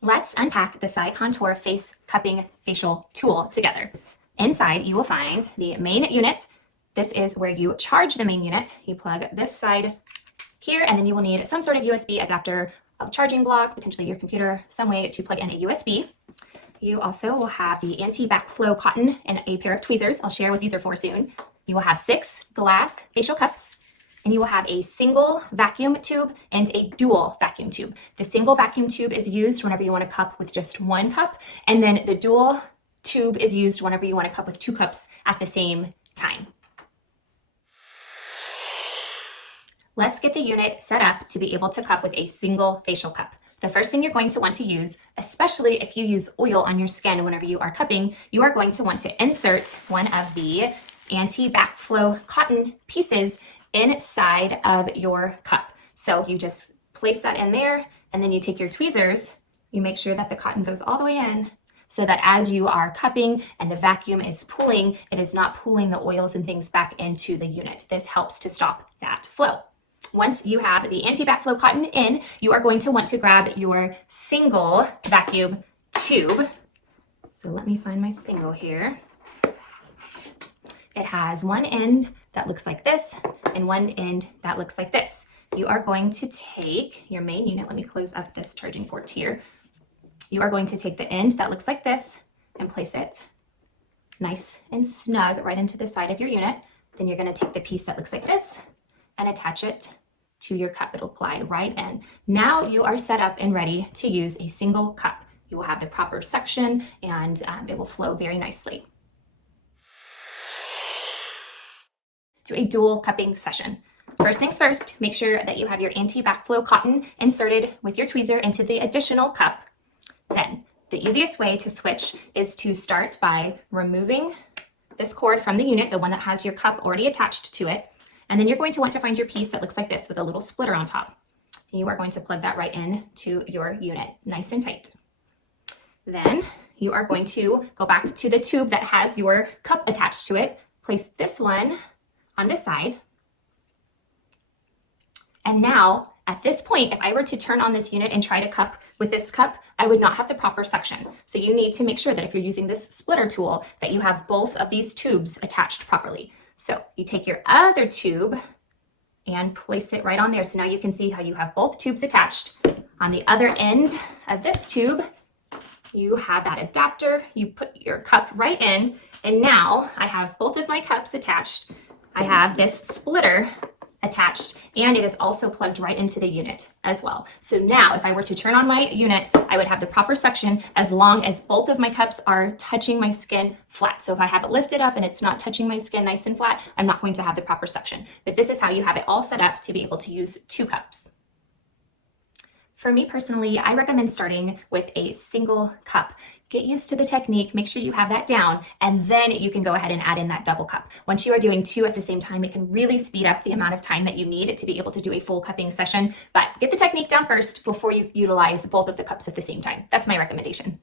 Let's unpack the Side Contour Face Cupping Facial Tool together. Inside, you will find the main unit. This is where you charge the main unit. You plug this side here, and then you will need some sort of USB adapter, a charging block, potentially your computer, some way to plug in a USB. You also will have the anti-backflow cotton and a pair of tweezers. I'll share what these are for soon. You will have 6 glass facial cups, and you will have a single vacuum tube and a dual vacuum tube. The single vacuum tube is used whenever you want a cup with just 1 cup, and then the dual tube is used whenever you want a cup with 2 cups at the same time. Let's get the unit set up to be able to cup with a single facial cup. The first thing you're going to want to use, especially if you use oil on your skin whenever you are cupping, you are going to want to insert one of the anti-backflow cotton pieces inside of your cup. So you just place that in there, and then you take your tweezers, you make sure that the cotton goes all the way in, so that as you are cupping and the vacuum is pulling, it is not pulling the oils and things back into the unit. This helps to stop that flow. Once you have the anti-backflow cotton in, you are going to want to grab your single vacuum tube. So let me find my single here. It has one end that looks like this and one end that looks like this. You are going to take your main unit. Let me close up this charging port here. You are going to take the end that looks like this and place it nice and snug right into the side of your unit. Then you're going to take the piece that looks like this and attach it to your cup. It'll glide right in. Now you are set up and ready to use a single cup. You will have the proper suction, and it will flow very nicely. To a dual cupping session. First things first, make sure that you have your anti-backflow cotton inserted with your tweezer into the additional cup. Then the easiest way to switch is to start by removing this cord from the unit, the one that has your cup already attached to it. And then you're going to want to find your piece that looks like this with a little splitter on top. You are going to plug that right in to your unit, nice and tight. Then you are going to go back to the tube that has your cup attached to it. Place this one on this side. And now, at this point, if I were to turn on this unit and try to cup with this cup, I would not have the proper suction. So you need to make sure that if you're using this splitter tool, that you have both of these tubes attached properly. So you take your other tube and place it right on there. So now you can see how you have both tubes attached. On the other end of this tube, you have that adapter. You put your cup right in, and now I have both of my cups attached. I have this splitter attached, and it is also plugged right into the unit as well. So now if I were to turn on my unit, I would have the proper suction as long as both of my cups are touching my skin flat. So if I have it lifted up and it's not touching my skin nice and flat, I'm not going to have the proper suction. But this is how you have it all set up to be able to use 2 cups. For me personally, I recommend starting with a single cup. Get used to the technique, make sure you have that down, and then you can go ahead and add in that double cup. Once you are doing 2 at the same time, it can really speed up the amount of time that you need to be able to do a full cupping session. But get the technique down first before you utilize both of the cups at the same time. That's my recommendation.